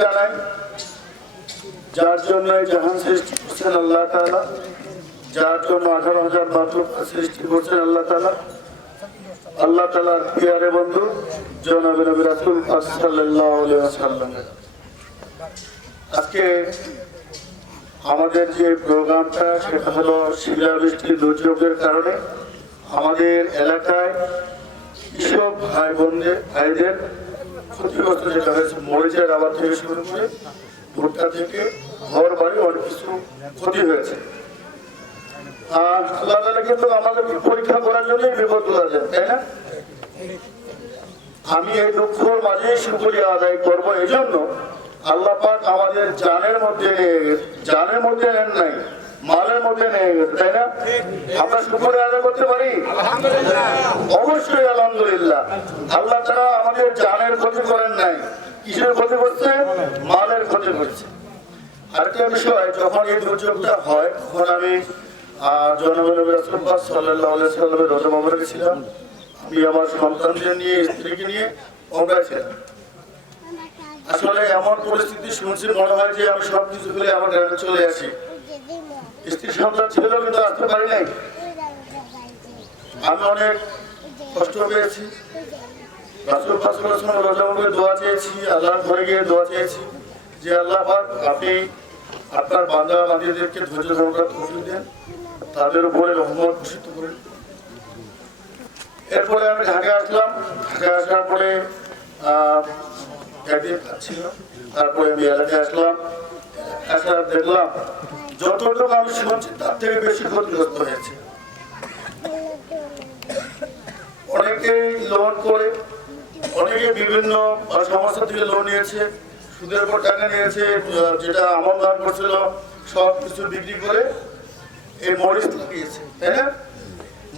জানাই যার জন্য জাহান সৃষ্টি করছেন আল্লাহ তাআলা, যার জন্য 18,000 মাখলুক সৃষ্টি করছেন আল্লাহ তাআলা। আল্লাহ তাআলার প্রিয় বন্ধু জনাবে নবী রাসূল সাল্লাল্লাহু আলাইহি ওয়াসাল্লাম। আজকে আমাদের যে প্রোগ্রামটা সেটা হলো শিলাবৃষ্টির দুর্যোগের কারণে আমাদের এলাকায় কৃষক ভাইদের ক্ষতিগ্রস্ত যেটা হয়েছে, মরিচের আবাদ থেকে শুরু করে ভুট্টা থেকে ঘর বাড়ি অনেক কিছু ক্ষতি হয়েছে। আর আল্লাহ তাআলা কিন্তু আমাদেরকে পরীক্ষা করার জন্যই বিপদ তুলে দেন, তাই না? আমি এই দুঃখের মাঝেই শুকরিয়া আদায় করবো। এই জন্য আল্লাহ পাক আমাদের জানের মধ্যে নেন নাই, মালের মধ্যে নিয়ে গেছে, তাই না? আমরা শুকরিয়া আদায় করতে পারি অবশ্যই, আলহামদুলিল্লাহ। আল্লাহ তাআলা আমাদের জানের ক্ষতি করেন নাই, কিসের ক্ষতি করছে? মালের ক্ষতি করছে। আরেকটা বিষয়, যখন এই দুর্যোগটা হয় তখন আমি জনাবে নবী রাসূল সাল্লাল্লাহু আলাইহি ওয়াসাল্লামের রোজা মোবারকে ছিলাম। আমি আমার সন্তানদের নিয়ে, স্ত্রীকে নিয়ে ওমরায় ছিলাম। আসলে এমন পরিস্থিতি শুনছি মনে হয় যে আমি সবকিছু ফেলে আমার গ্রামে চলে আসি। স্ত্রী সন্তান ছিল কিন্তু আসতে পারি নাই। আমি অনেক কষ্ট পেয়েছি। রাসূল সাল্লাল্লাহু আলাইহি ওয়াসাল্লাম রোজা মোবারকে দোয়া চেয়েছি, আল্লাহর ঘরে গিয়ে দোয়া চেয়েছি যে আল্লাহ পাক আপনি আপনার বান্দা বান্দীদেরকে ধৈর্য ধারণ তৌফিক দেন, তাদের উপরে রহমত বর্ষিত করেন। এরপরে আমি ঢাকা আসলাম। ঢাকা আসার পরে একদিন ছিল, তারপরে আমি এলাকায় আসলাম। দেখলাম যতটুকু আমি শুনছি তার থেকে বেশি ক্ষতিগ্রস্ত হয়েছে। অনেকেই লোন করে, অনেকে বিভিন্ন সমস্যা থেকে লোন নিয়েছে, সুদের উপর টাকা নিয়েছে, যেটা আমল দান করছিল সব কিছু বিক্রি করে এই মরিচ লাগিয়েছে, তাই না?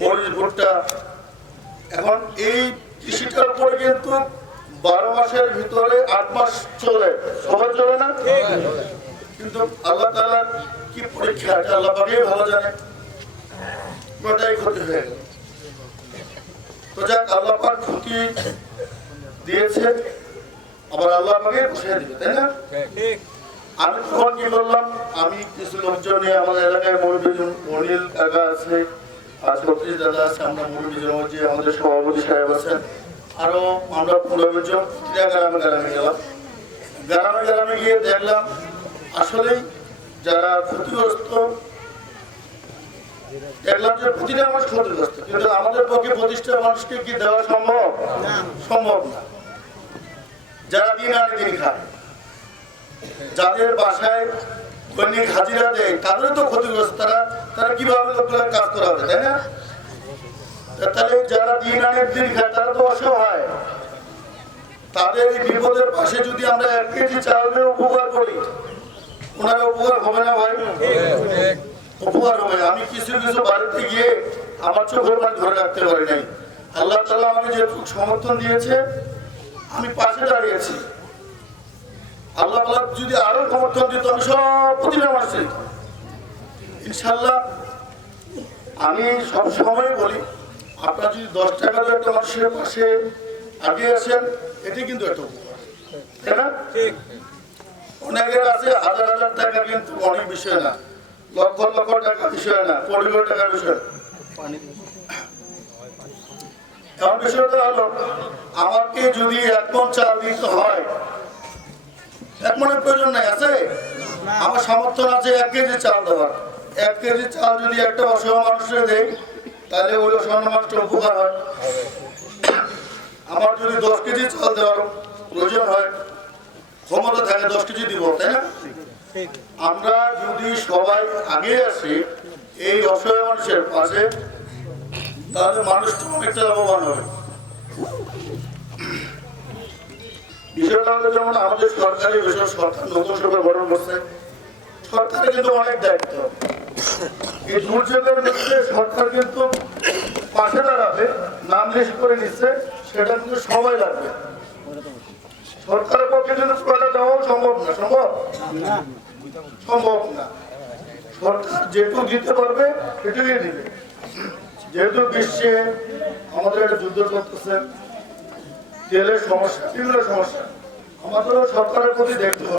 মরিচ, ভুট্টা। এখন এই কৃষিটার উপরে কিন্তু 12 মাসের ভিতরে 8 মাস চলে, সবাই চলে না? কিন্তু আল্লাহ তাআলার কি পরীক্ষা, এটা আল্লাহ পাকই ভালো জানে। ওটাই ক্ষতি হয়ে গেল। তো যাক, আল্লাহ পাক ক্ষতি দিয়েছে, আবার আল্লাহ পাকই বসিয়ে দিবে, তাই না? আমি তখন কি করলাম, আমি কিছু লোকজন নিয়ে আমাদের এলাকায় মনিল কাকা আছে, আর সতীশ দাদা আছে, আমরা মুরব্বীদের মধ্যে আমাদের সভাপতি সাহেব আছেন, আরো আমরা 15 জন গ্রামে গেলাম। গ্রামে গিয়ে দেখলাম আসলেই যারা ক্ষতিগ্রস্ত, দেখলাম যে প্রতিটা মানুষ ক্ষতিগ্রস্ত, কিন্তু আমাদের পক্ষে প্রতিষ্ঠা মানুষকে কি দেওয়া সম্ভব না। যারা দিন আনে দিন খায়, যাদের বাসায় দৈনিক হাজিরা দেয়, তাদের তো ক্ষতিগ্রস্ত। তারা কিভাবে লোকগুলো কাজ করা হবে, তাই না? তাহলে যারা দিন আনে দিন খায় তারা তো অসহায়। তাদের এই বিপদের পাশে যদি আমরা 1 কেজি চাল দিয়ে উপকার করি, ওনারা উপকার হবে না ভাই? উপকার হবে। আমি কিছু বাড়িতে গিয়ে আমার চোখের পানি ধরে রাখতে পারি নাই। আল্লাহ তাআলা আমাকে যেটুকু সমর্থন দিয়েছে আমি পাশে দাঁড়িয়েছি। আল্লাহ পাক যদি আরো সমর্থন দিত আমি সব প্রতিটা মাসে ইনশাল্লাহ। আমি সব সময় বলি, আপনার যদি 10 টাকা দিয়ে একটা মানুষের পাশে আগে আসেন, এটি কিন্তু একটা উপকার, তাই না? অনেকের আছে হাজার টাকা, কিন্তু অনেক বিষয় না, লক্ষ টাকা বিষয় না, কোটি টাকার বিষয়। এমন বিষয়টা হলো, আমাকে যদি 1 মণ চাল দিতে হয়, 1 মণের প্রয়োজন নাই, আছে? আমার সামর্থ্য আছে 1 কেজি চাল দেওয়ার। 1 কেজি চাল যদি একটা অসহায় মানুষকে দেই, তাহলে ওই অসহায় মানুষটা উপকার হয়। আমার যদি 10 কেজি চাল দেওয়ার প্রয়োজন হয়, ক্ষমতা থাকে 10 কেজি দিব, তাই না? আমরা যদি সবাই আগে আসি এই অসহায় মানুষের পাশে, তাহলে মানুষটা অনেকটা লাভবান হবে। বিষয়টা হলো, যেমন আমাদের সরকারি বিষয়, সরকার নতুন সরকার গঠন করছে, সরকারের কিন্তু অনেক দায়িত্ব। এই দুর্যোগের মধ্যে সরকার কিন্তু পাশে দাঁড়াবে, নাম লিস্ট করে নিচ্ছে, সেটা কিন্তু সময় লাগবে। সরকারের পক্ষে কিন্তু টাকা দেওয়াও সম্ভব না। সরকার যেটুকু দিতে পারবে সেটুকুই দিবে। যেহেতু বিশ্বে আমাদের একটা যুদ্ধ চলতেছে, তেলের সমস্যা, বিভিন্ন সমস্যা, আমাদেরও সরকারের প্রতি দেখতে হবে।